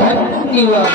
धन्यवाद।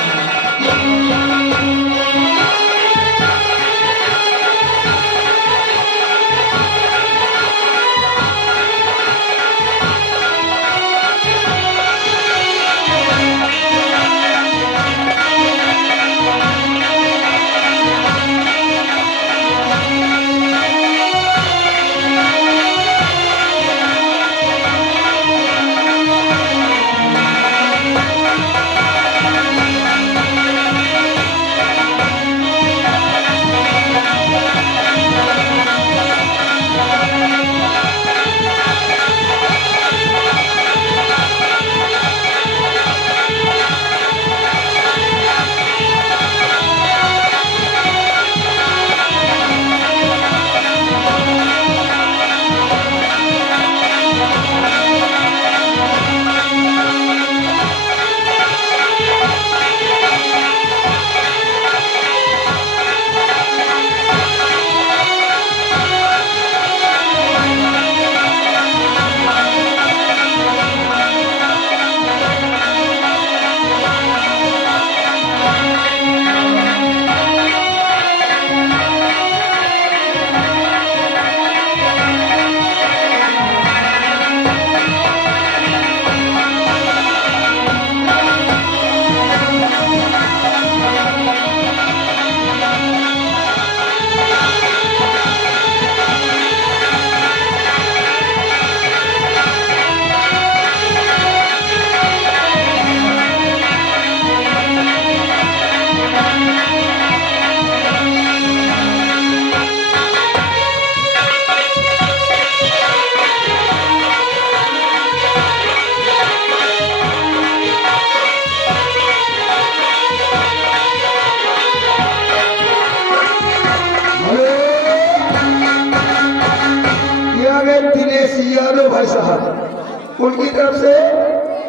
यादव भाई साहब उनकी तरफ से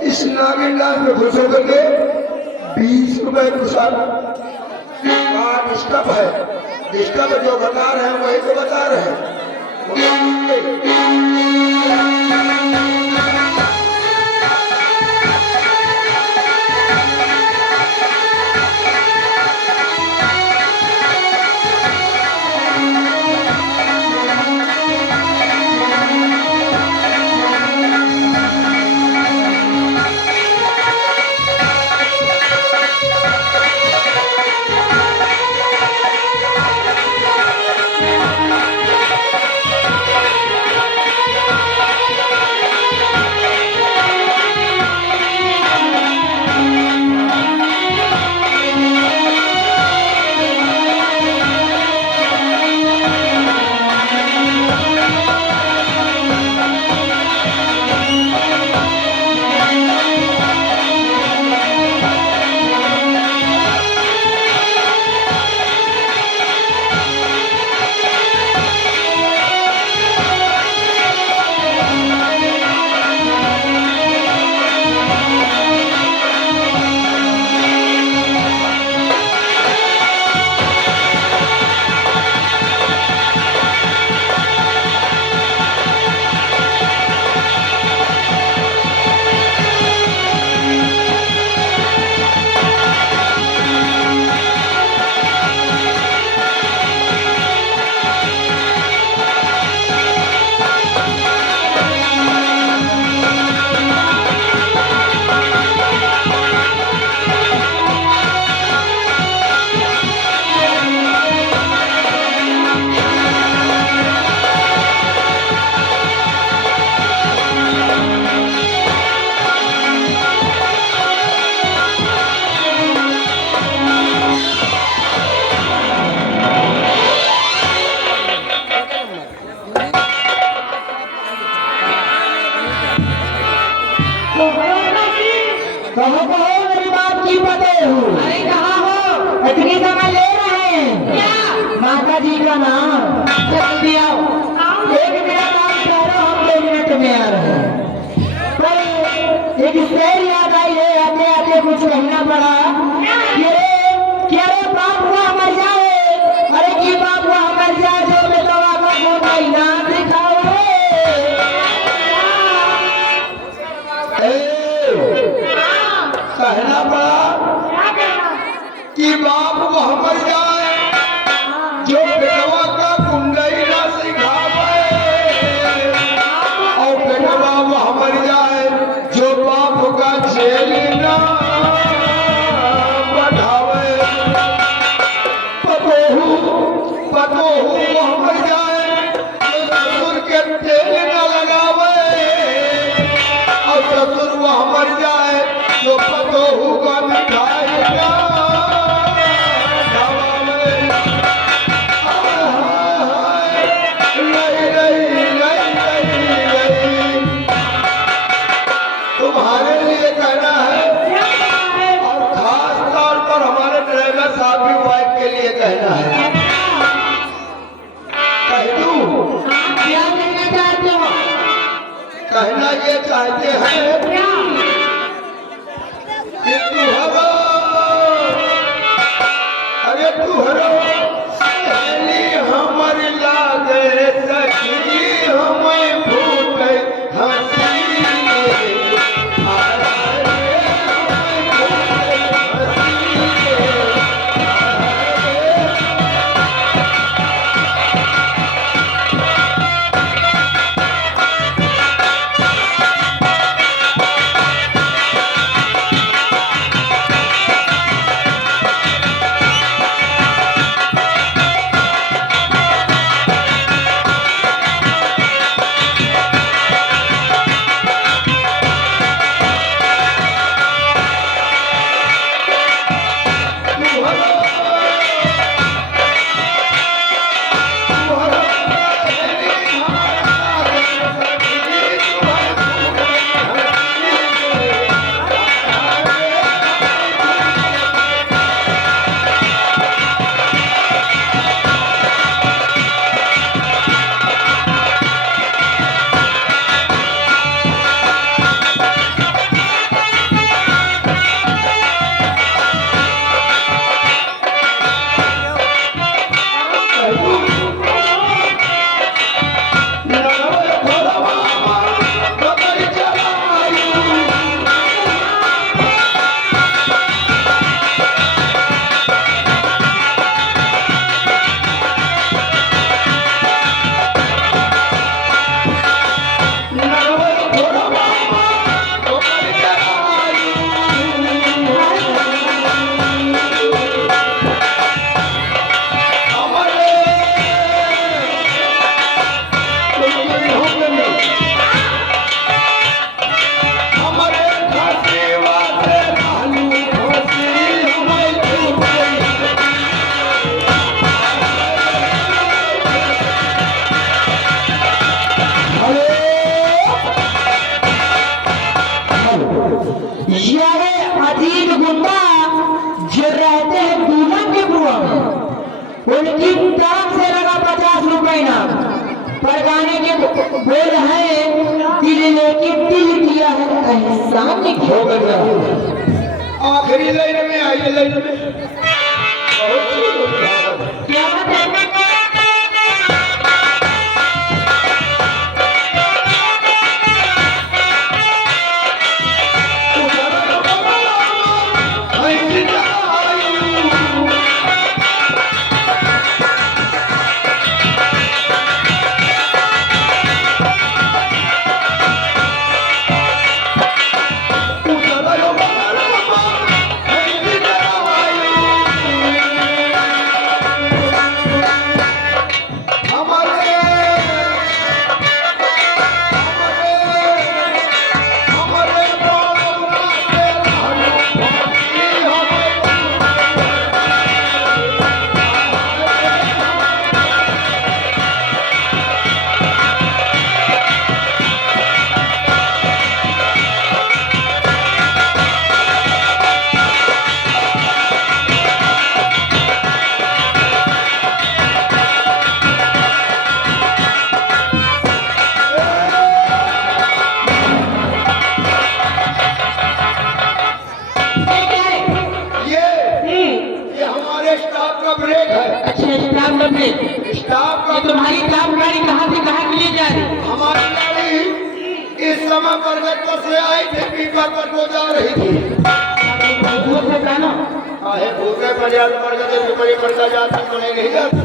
इस नागिन डांस में खुश होकर के 20 रुपए पुरस्कार का डिस्टर्ब है। डिस्टर्ब जो बता रहे हैं वही तो बता रहे हैं। कहो कहो मेरी बात की पते हो। अरे कहाँ हो? इतनी समय ले रहे हैं क्या? माता जी का नाम जल्दी आओ। एक मेरा नाम करो, हम 2 मिनट में आ रहे हैं। पर एक शेर याद आई है, आते आते कुछ कहना पड़ा। क्या रे बाप हुआ मर जाए, अरे की बाप हुआ मर जाए, जो मैं दवा का इनाम दिखाओ। कहना पड़ा पतो हो मर जाए तो ससुर के तेल न लगावे और ससुर वह मर जाए तो पतो होगा मिठाई ना खवावे। तुम्हारे लिए कहना है और खास तौर पर हमारे ड्राइवर साहब की वाइफ के लिए कहना है। कह दूं? क्या कहना चाहते हो? कहना ये चाहते हैं कि तू हरो, अरे तू हरो सहेली हमर लागे सखी हमें फूटे हंसी। ये अजीब गुंडा जो रहते हैं दूल्हा के बुआ में, उनकी तरफ से लगा 50 रुपए इनाम। पर गाने के बोल है दिल लेके दिल दिया है एहसान किया। आखिरी लाइन में आई लाइन में क्या बात है? स्टाफ का तुम्हारी स्टाफ गाड़ी कहाँ से कहाँ के लिए जा रही? हमारी गाड़ी इस समय बरगद पर से आई थी, पीपर पर को जा रही थी। भूत से जानो? आहे भूखे पर याद बरगद के पीपर पर का जाती तो नहीं जाती।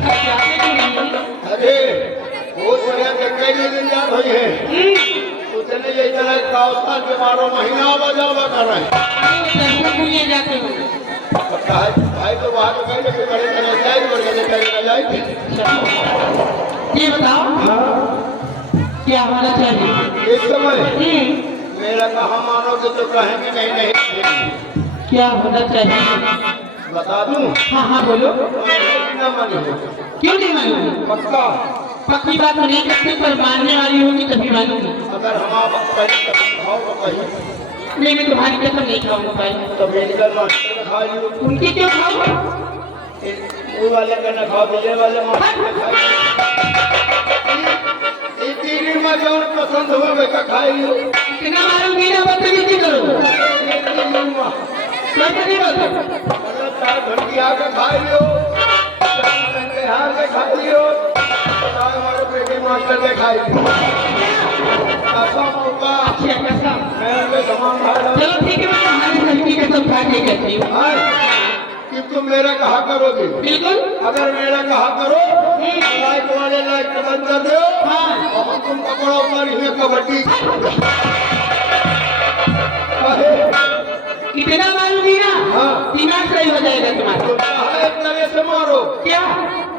अरे बहुत बढ़िया कई दिन याद हुई है। तो चले ये तरह का के मारो महीना बजावा कर रहे हैं। जाते हो भाई तो वहाँ तो कहीं से बड़े करने जाए और गले करने जाए। ये बताओ क्या होना चाहिए? इस समय मेरा कहा मानोगे तो कहेंगे नहीं नहीं। क्या होना चाहिए? बता दूं? हाँ हाँ बोलो। ना मानो क्यों नहीं मालूम? पक्का। पक्की बात तो नहीं करती पर मानने वाली होगी तभी मालूम। अगर हम आप खाओ तो कहीं नहीं मैं तुम्हारी कसम नहीं खाऊंगा भाई। तो मेडिकल मास्टर ने खा लियो। उनकी क्यों खाऊं? वो वाले का ना खाओ दिले वाले मास्टर ने खा ये तीन में जो पसंद हो वे का खा लियो। कितना मारूंगी ना बदतमीजी करो। कैसे नहीं बोलते? चार घंटी आके खा लियो, हार के खा लियो, हमारे बेटे मास्टर के खा लियो। कसम होगा। अच्छा कसम। मैं सामान खा रहा हूँ। चलो ठीक है मैं तुम्हारी लड़की कसम खा के कहती हूँ। कि तुम मेरा कहा करोगे? बिल्कुल। अगर मेरा कहा करो लाइक वाले लाइक बंद कर दो। हाँ। और तुम पकड़ो हमारी कबड्डी। कितना मारूंगी ना? हाँ। दिमाग सही हो जाएगा तुम्हारा। तुम चाहे एक तरह से मारो। क्या?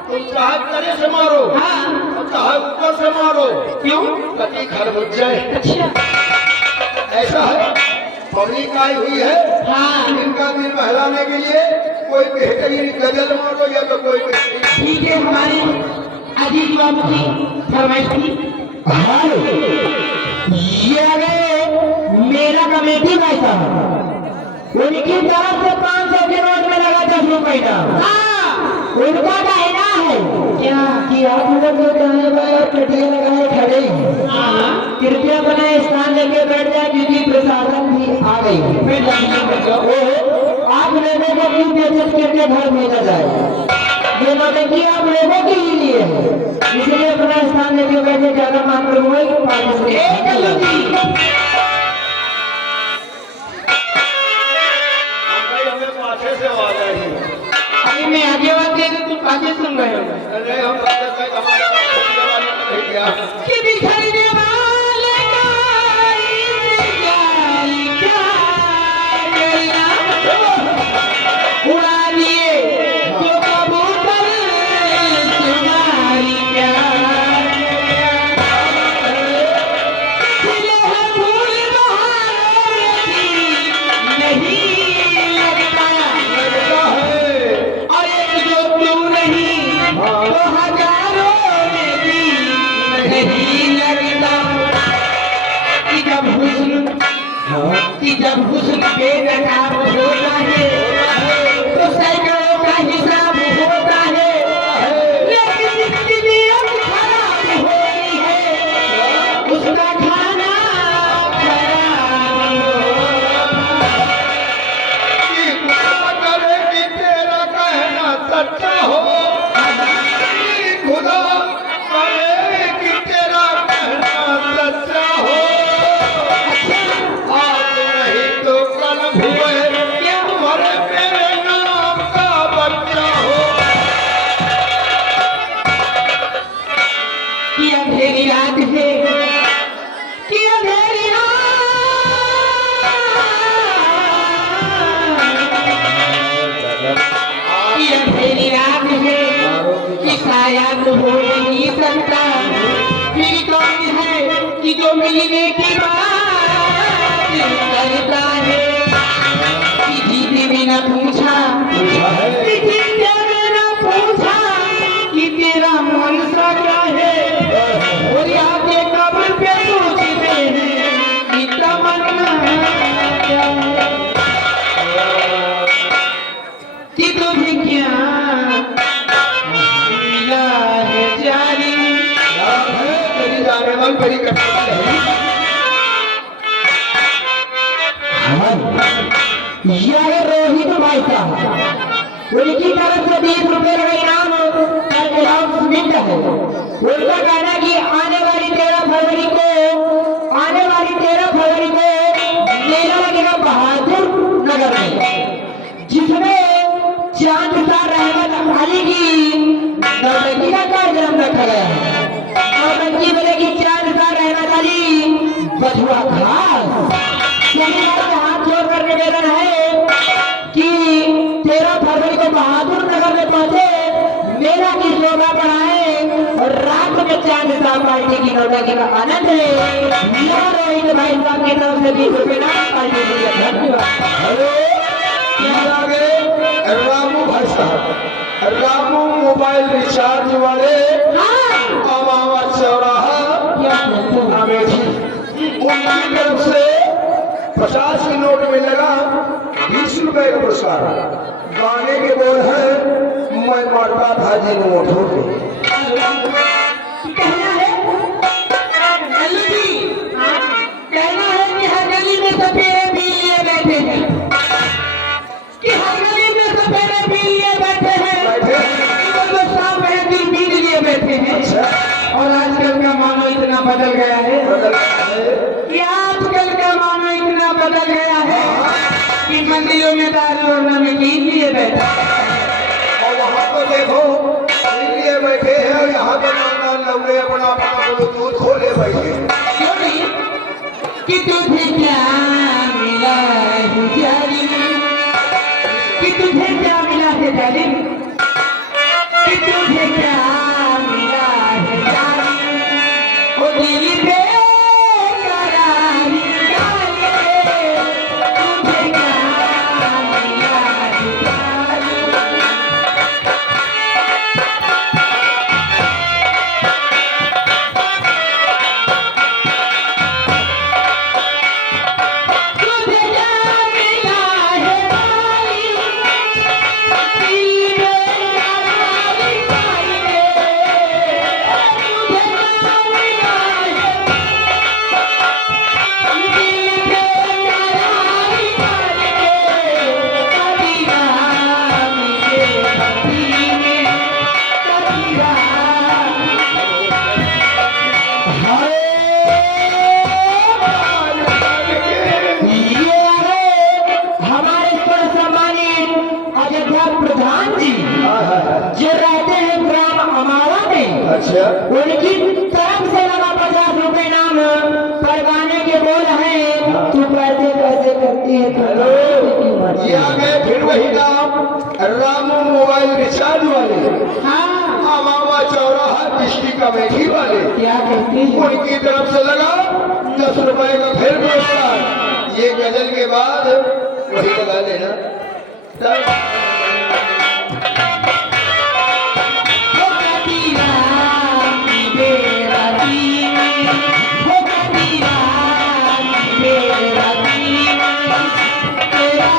तुम चाहे तरह से मारो। हाँ। और चाहे ऊपर से मारो। क्यों? कटी घर बुझ जाए। अच्छा। ऐसा है पब्लिक आई हुई है। हाँ। इनका दिल बहलाने के लिए कोई बेहतरीन गजल मारो या तो कोई बेहतरीन। ठीक है हमारे अजीज बाबू की फरमाइश थी। ये अगर मेरा कमेटी भाई साहब उनकी तरफ से 500 के नोट में लगा 10 रुपए का। उनका कहना है क्या कि आप लोग जो कहने पर कटिया लगाए खड़े हैं कृपया अपना स्थान लेके बैठ जाए क्योंकि प्रशासन भी आ गई है। आप लोगों को क्यों बेइज्जत करके घर भेजा जाए? ये नौटंकी आप लोगों के ही लिए है, इसलिए अपना स्थान लेके बैठे। ज्यादा मात्र हुए कि पाछे से आवाज आई है। अभी मैं आगे बात दे तुम पाछे सुन रहे हो। अरे हम हमारे नहीं गया कि बिखरने वाले का इंतजार क्या करना? उड़ा दिए जो कबूतर तुम्हारी क्या खिले हैं फूल बहारों की नहीं लगता। और एक जो क्यों नहीं तो हजारों में भी नहीं लगता। कि जब हुस्न बेनकाब होता है तो सैकड़ों का हिसाब होता है। लेकिन जिसकी नीयत खराब होती है उसका खाना खराब करे कि तेरा कहना सच्चा हो। खुदा करे कि तेरा कहना सच्चा हो। आज नहीं तो कल हुए तुम्हारे मेरे नाम का बच्चा हो। कि अंधेरी रात है कि अंधेरी कि अंधेरी रात है कि साया तो हो नहीं सकता। फिर कौन है कि जो मिलने की बात करता है? कि जीते बिना पूछा कि जीते बिना पूछा कि तेरा मन सा क्या है? और आके कब्र पे पूछते हैं कि तमन्ना क्या है? कि तुझे क्या मिला है जारी? मेरी जाने वाली बड़ी कठिन है। यह रोहित भाई साहब उनकी तरफ से 20 रुपए का इनाम का अनाउंसमेंट है। उनका कहना है कि आने वाली 13 फरवरी को मेला लगेगा बहादुर नगर में, जिसमें चांद सार रहमत अली की नौटंकी का कार्यक्रम रखा गया है। नौटंकी बोलेगी चांद सार रहमत अली बधुआ घास। हाथ जोड़ कर निवेदन है कि शोभा बढ़ाए और रात में चांद साहब पार्टी की नौटंकी का आनंद है। मेरा रोहित भाई साहब की तरफ से 20 रुपये नाम पार्टी के लिए धन्यवाद। हेलो आगे रामू भाई साहब, रामू मोबाइल रिचार्ज वाले अमावा चौराहा अमेठी, उनकी तरफ से 50 की नोट में लगा 20 रुपए का पुरस्कार। गाने के बोल है मैं मरता था जिन ओठों पे। कहना है अल्लू जी, कहना है कि हर गली में सपेरे पी लिए बैठे हैं, कि हर गली में सपेरे पी लिए बैठे हैं, तो शाम में दिल पी लिए बैठे हैं। और आजकल का मानो इतना बदल गया है कि आजकल का मानो इतना बदल गया है कि मंदिरों में दारू और नमकीन लिए बैठे हैं। और वहाँ पर देखो लिए बैठे हैं और यहाँ पर लवले अपना अपना दूध खोले बैठे हैं। क्यों नहीं? कि तुझे क्या मिला है जालिम, कि तुझे क्या मिला है जालिम, कि तुझे क्या मिला है जालिम, ओ दिल पे करारी डाले, तुझे क्या मिला है जालिम। तुझे क्या मिला है जालिम, दिल पे करारी डाले, तुझे क्या मिला है दिल पे करारी डाले, कभी राम के पति में कभी ये हमारे पर सम्मानित अयोध्या प्रधान जी जो रहते हैं ग्राम अमावा में, अच्छा उनकी तरफ से लगा 50 रुपए नाम पर गाने के बोल है तू कैसे कैसे करती है हेलो ये आ गए फिर वही नाम रामू मोबाइल रिचार्ज वाले हाँ अमावा चौराहा डिस्ट्रिक्ट अमेठी वाले, क्या कहती है? उनकी तरफ से लगा 10 रुपए का फिर पुरस्कार। ये गजल के बाद वही लगा लेना। हो कभी राम मेरा दीन, हो कभी राम मेरा दीन, तेरा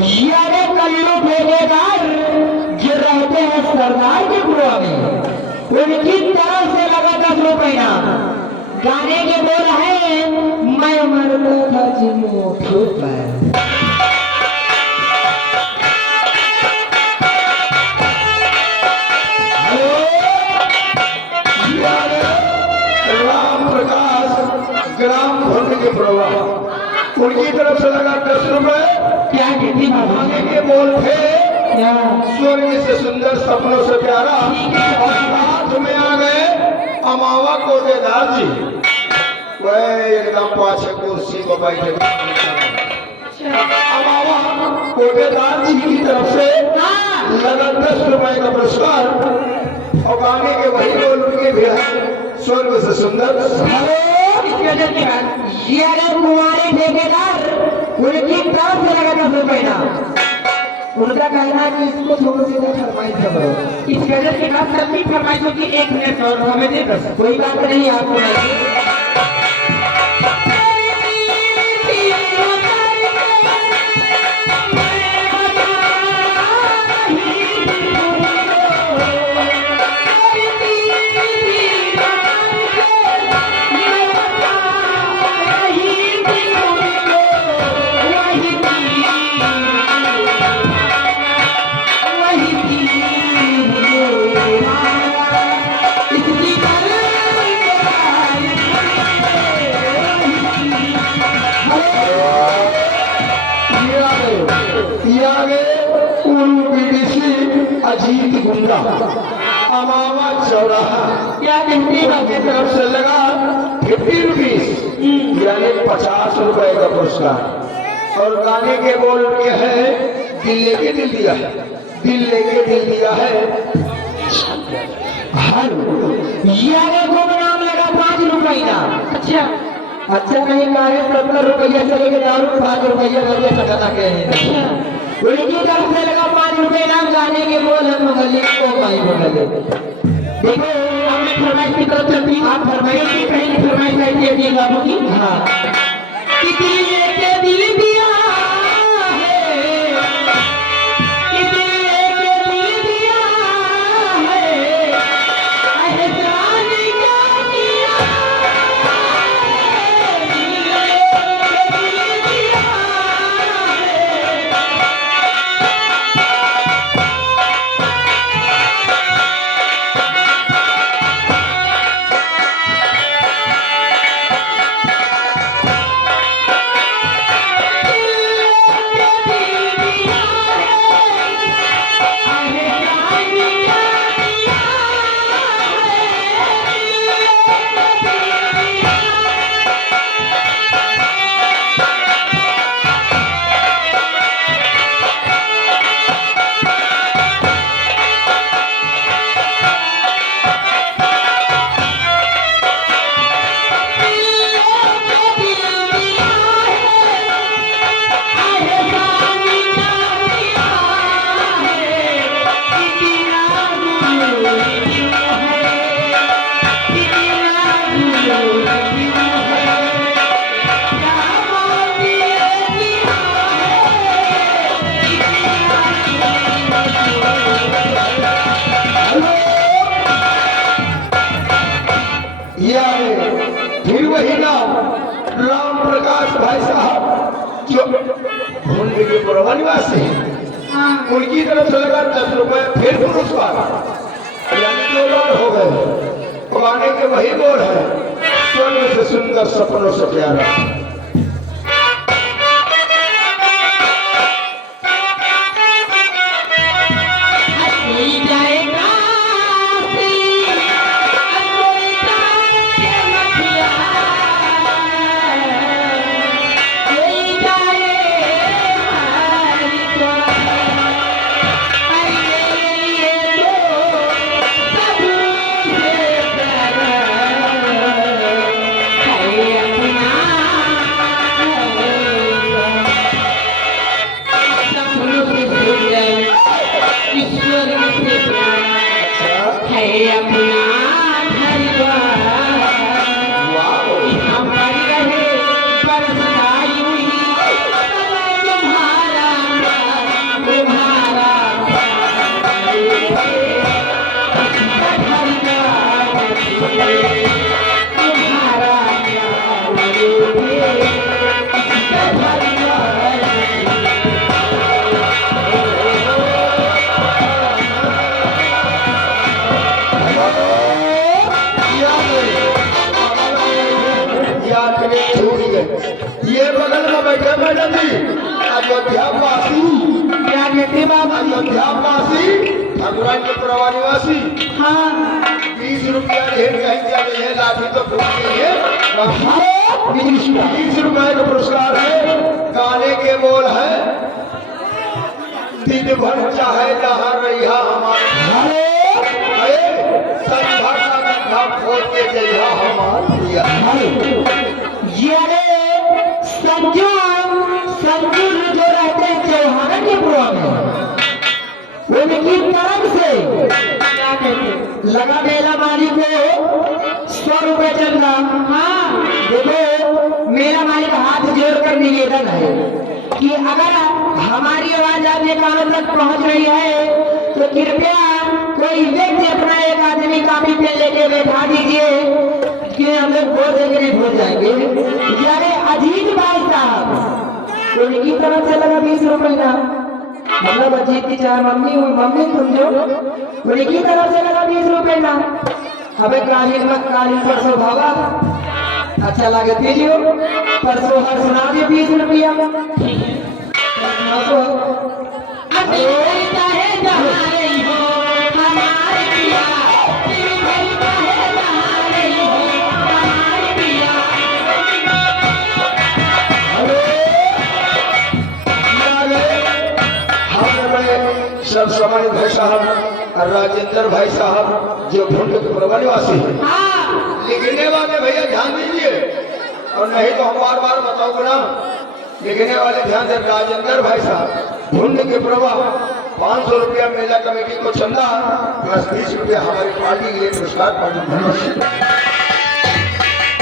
यारे कल्लू ठेकेदार जो रहते हैं सरदार के कुआ में, उनकी तरफ से लगा 10 रुपए नाम। गाने के बोल है मैं मरता था जिन्हों पर। राम प्रकाश ग्राम भवन के प्रवाह, उनकी तरफ से लगा 10 रुपए। क्या कहती बाबा? गाने के बोल थे क्या? स्वर्ग से सुंदर सपनों से प्यारा, और साथ में आ गए अमावा कोटेदार जी। वह एकदम पाछे कुर्सी पर बैठे अमावा कोटेदार जी की तरफ से लगा 10 रुपए का पुरस्कार और गाने के वही बोल उनके भी है स्वर्ग से सुंदर। इस गजल की बात ये अगर कुंवारे ठेकेदार उनकी तरफ से लगा 10 रुपए ना, उनका कहना है कि इसको थोड़ा सी फरमाइश करो। इस गजल के बाद सबकी फरमाइशों की 1 मिनट और हमें दे दो। कोई बात नहीं, आपको नहीं। अजीत गुंडा अमावा चौराहा क्या कहते हैं की तरफ से लगा 50 रुपीज यानी 50 रुपए का पुरस्कार और गाने के बोल के है दिल लेके दिल दिया है, दिल लेके दिल दिया है। ये अगर को नाम लगा 5 रुपए का। अच्छा नहीं काहे 70 रुपया चले गए, दारू 5 रुपया भैया सटाना के हैं। उनकी तरफ से लगा 5 रुपए नाम, गाने के बोल हम मगली को भाई मगली। देखो हमने फरमाइश की तरफ चलती हूँ। आप फरमाइश की पहली फरमाइश आई थी अभी बाबू की। हाँ, कि दिल लेके दिल दिया है, कि दिल लेके दिल दिया है, एहसान क्या किया है, दिल लेके दिल दिया है। फिर वही नाम राम प्रकाश भाई साहब जो भूमि के पुरवा निवासी हैं, उनकी तरफ से लगा 10 रुपए फिर पुरस्कार, यानी 2 लोग हो गए। गाने के वही बोल है स्वर्ग से सुंदर सपनों से प्यारा। ये बगल में बैठे मैडम जी अयोध्यावासी, क्या कहते बाबा? अयोध्यावासी भगवान के पुरवा निवासी। हाँ 20 रुपया ढेर कहीं जाते हैं, लाठी तो फूट गई है। 20 रुपए का पुरस्कार है। गाने के बोल है दिन भर चाहे जहाँ रहिया हमारे संघा का गड्ढा खोद के जइहा हमार दिया ये संजू संजू जो रहते हैं चौहान के पुआ में उनकी तरफ से लगा मेला माली को 100 रुपए चंदा। हाँ देखो मेला माली का हाथ जोड़कर निवेदन है कि अगर हमारी आवाज आपके कानों तक पहुंच रही है तो कृपया कोई व्यक्ति अपना एक आदमी कापी पे लेके बैठा दीजिए कि हम लोग वोट देंगे नहीं भूल जाएंगे। यारे अजीत भाई साहब तो उनकी तरफ से लगा 20 रुपए का मतलब अजीत की चाहे मम्मी मम्मी तुम जो उनकी तरफ से लगा 20 रुपए का। अबे कालीन परसों भावा अच्छा लगे पीलियो परसों हर सुना दियो 20 रुपया सब समानी भाई साहब और राजेंद्र भाई साहब जो भूड के प्रवासी हैं लिखने वाले भैया ध्यान दीजिए और नहीं तो हम बार बार बताऊंगा ना। लिखने वाले ध्यान दे राजेंद्र भाई साहब भूड के प्रभा 500 रुपया मेला कमेटी को चंदा प्लस 20 रुपया हमारी पार्टी के लिए पुरस्कार पार्टी